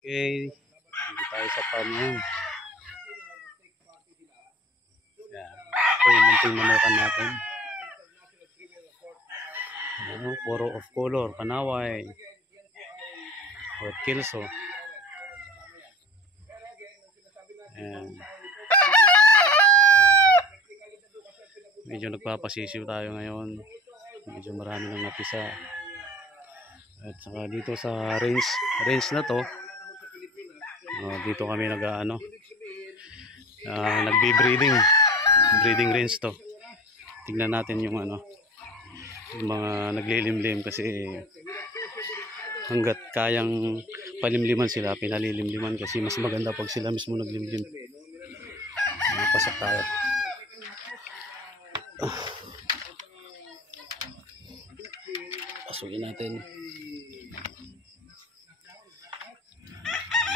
Okay, dito tayo sa farm ngayon. Yan. Ito yung munting manukan natin. Ano, puro of color, Panaway, or Kilso. Yan. Medyo nagpapasisiw tayo ngayon. Medyo marami ng napisa. At saka dito sa range na to, dito kami breeding range to. Tingnan natin yung yung mga naglilimlim, kasi hanggat kayang palimliman sila, pinalilimliman, kasi mas maganda pag sila mismo naglimlim. Pasok tayo. Pasukin natin.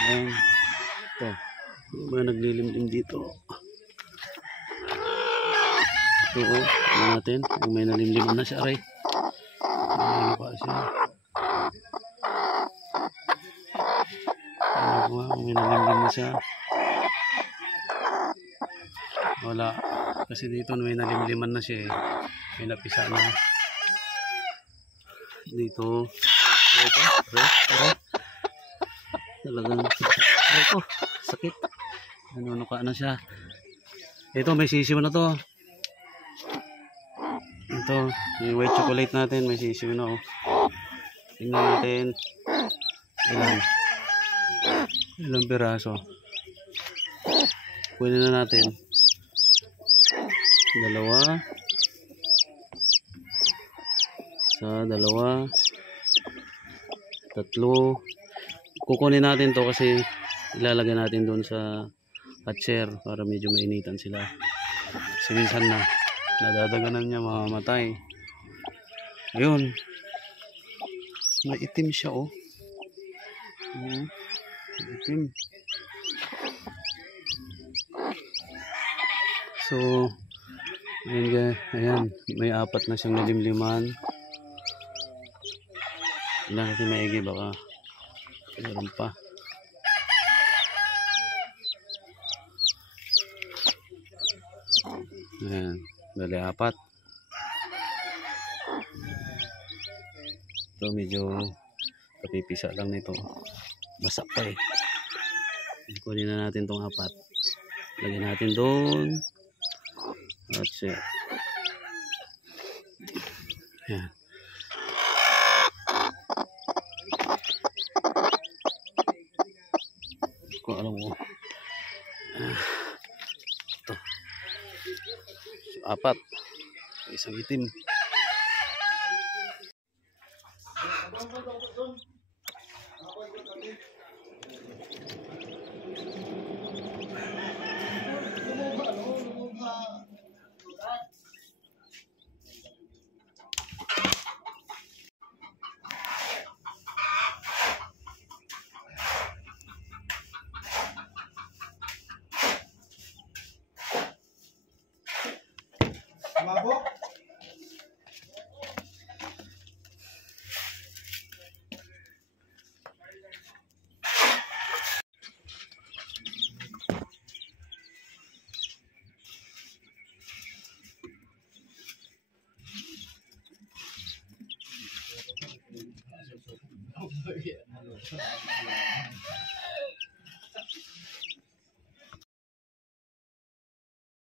Ayan. Ito, yung mga naglilimlim dito. Ito, tingnan natin kung may nalimliman na siya, aray. Ano pa siya? Ano ba, kung may nalimlim na siya? Wala, kasi dito may nalimliman na siya eh. May napisa na dito. Talagang ito, sakit. Nanunuka na siya. Ito, may sisiw na to. Ito, yung white chocolate natin, may sisiw na oh. Tingnan natin ilang piraso. Pwede na natin dalawa, tatlo. Kukunin natin to kasi ilalagay natin doon sa hatcher para medyo mainitan sila. Kasi minsan nadadaganan niya, mamamatay. Ayun, may itim siya oh. Itim. So ayan, may apat na siyang nalimliman. Tingnan natin maigi, baka meron pa. Ayan, bali apat. Ito medyo kapipisa lang nito, basak pa eh. Kunin na natin tong apat, lagyan natin doon. At siya, ayan. Kung alam mo, ito apat, isang itim. Mabok?